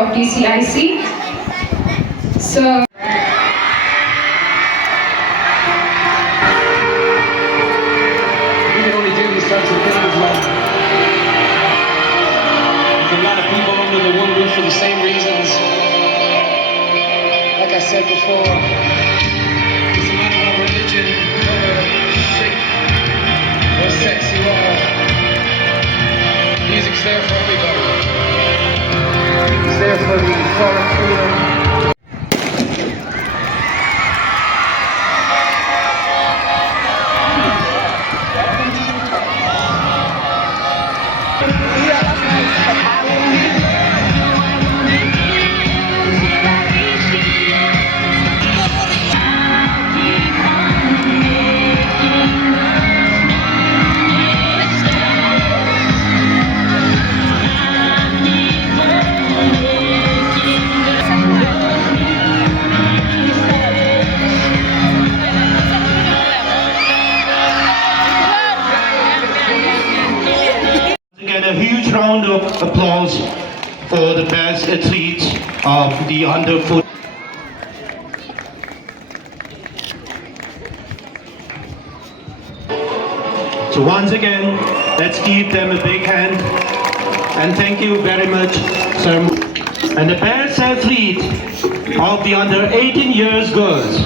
of DCIC. So under the one roof for the same reasons. Like I said before, it's a matter of religion, color, shape, or sex you are. Music's there for everybody. It's there for the euphoric feeling. A huge round of applause for the best athletes of the under-14. So once again, let's give them a big hand and thank you very much, sir. And the best athlete of the under 18 years girls.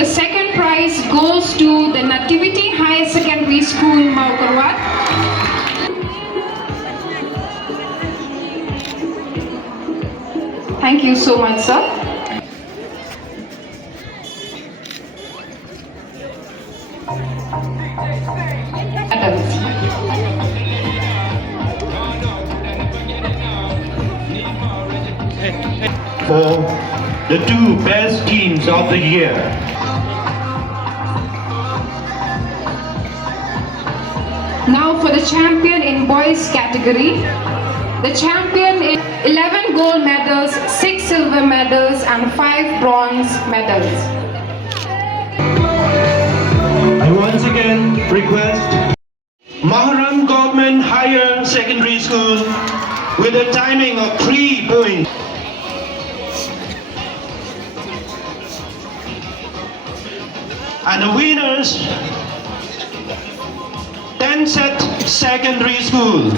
the second prize goes to the Nativity Hr Secondary School, Maukarwat. Thank you so much, sir. For the two best teams of the year. Now for the champion in boys category. The champion is 11 gold medals, 6 silver medals and 5 bronze medals. I once again request Maharam Government Higher Secondary School with a timing of 3 points. And the winners, Sec Secondary School.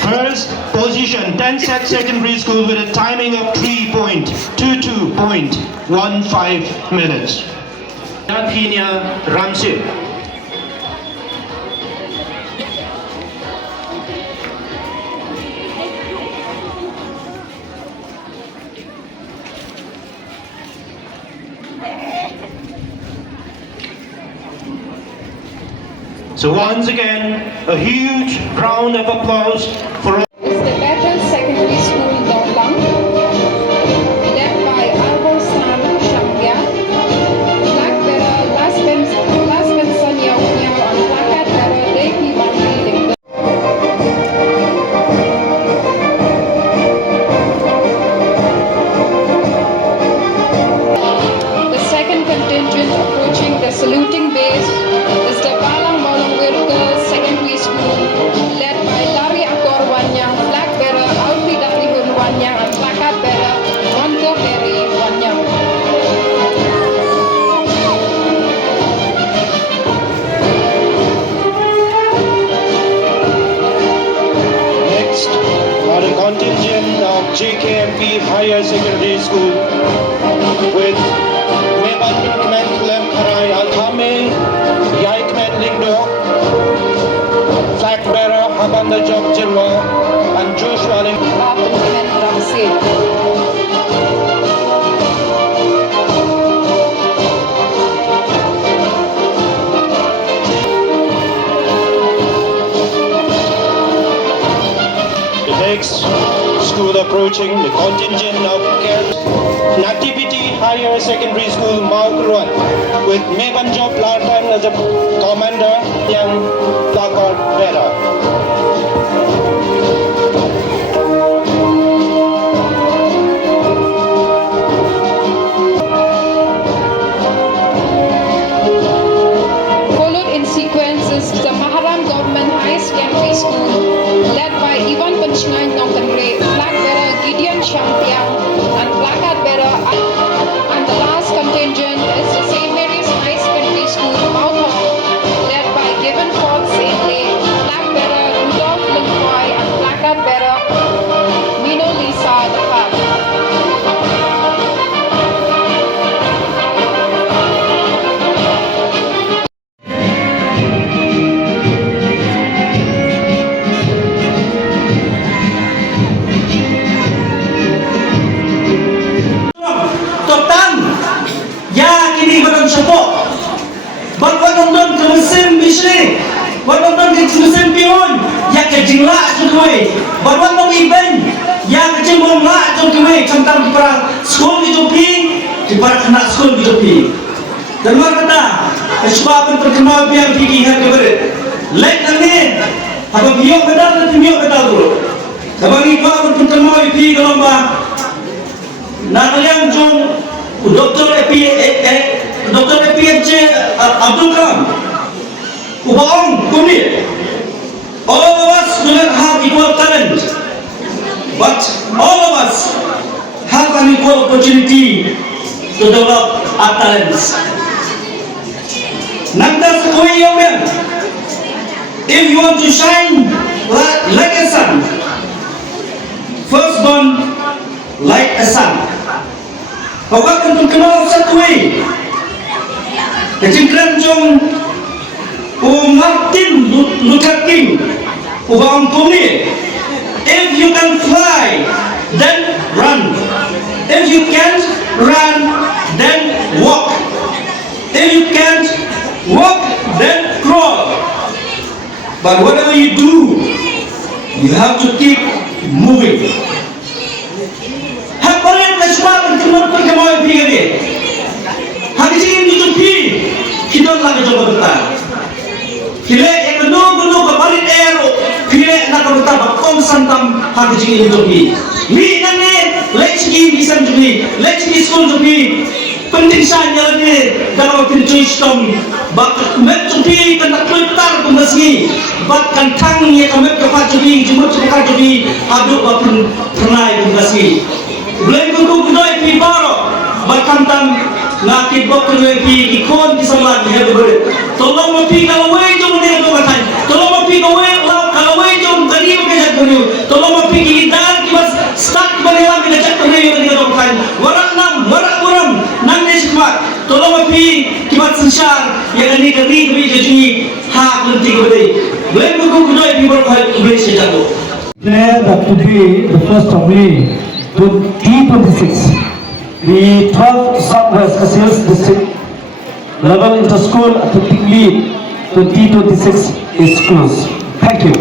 First position, Sec Secondary School with a timing of 3.22.15 minutes. Nativity Hr Sec. So once again, a huge round of applause for all. It's the Bethel Secondary School, Dorlang, led by Alborsan Shamgia, flag bearer Lasben Sonia Unyao and placard bearer Dehi Bandri. The second contingent approaching the saluting base is the Balang Secondary School, led by Lari Akor Wanyang, flag bearer Alfi Darihun Wanyang and placard bearer Mongo Berry Wanyang. Next are the contingent of JKMP Higher Secondary School with Meban Lem Karai Althame, Yaikmen Lingdo, flag bearer Habanda Job Jirwa and Joshua Ling. The next school approaching the contingent of Nativity Hr Secondary School, Maukarwat, with Meban Job Lartan as a commander, young placard bearer. Followed in sequence is the Maharam Government High Piang and placard bearer. And the last contingent is the St. Mary's High Secondary School, Mount Hall, led by Given Fort St. Lay, flag bearer Rudolph Limpoy and placard bearer Mino Lisa Dahab. Total ya kini badan syapok badan nonton ke musim bisri badan nonton ke musim pion ya ke jingla jukwe badan nong event ya ke jingong la jukwe kantam di para sekolah di jopi di para anak sekolah di jopi dan kata sebab terkenal biar tinggi harga berat lek nanti apa biok bedal dan biok bedal dulu sebab ini kau terkenal di gelombang na kalian jom Dr. APJ Abdul Kalam Ubaong Kuni. All of us do not have equal talent, but all of us have an equal opportunity to develop our talents. Nanda sekoi yomen, if you want to shine like a sun, first born like a sun. Bapak tentu kenal satu way. Kecingkran jong Martin Luther King Ubang Kuni. If you can fly, then run. If you can't run, then walk. If you can't walk, then crawl. But whatever you do, you have to keep moving. Sebab kenal perkembangan pergi dia. Hari ini itu pergi, kita lagi coba bertahan. Kita yang menunggu keparit ero, kita nak bertahan. Konsantam hari ini itu pergi. Ni nanti, let's give bisa pergi, let's give school pergi. Penting saja ni dalam pintu sistem. Bak met pergi kena keluar kembali. Bak kantang ni kami kepat pergi, jemput kepat pergi. Aduk bapun pernah kembali. Belum kuku kedai pi baro, berkantam ngaki bok kedai pi ikon di sebelah dia berbeda. Tolong mapi kalau wei jom dia tu katai. Tolong mapi kalau wei jom kali macam tu. Tolong mapi kita kibas start berilang kita cak berilang kita tu katai. Warak nam, warak kurang, nam ni semak. Tolong mapi kibas sensar yang ini kali kami jadi hak nanti kedai. Belum kuku kedai pi baro katai boleh sejatuh. Declare that today, the 1st of May, T26, the 12th Southwest Kasils District level inter-school athletic meet 2026 is closed. Thank you.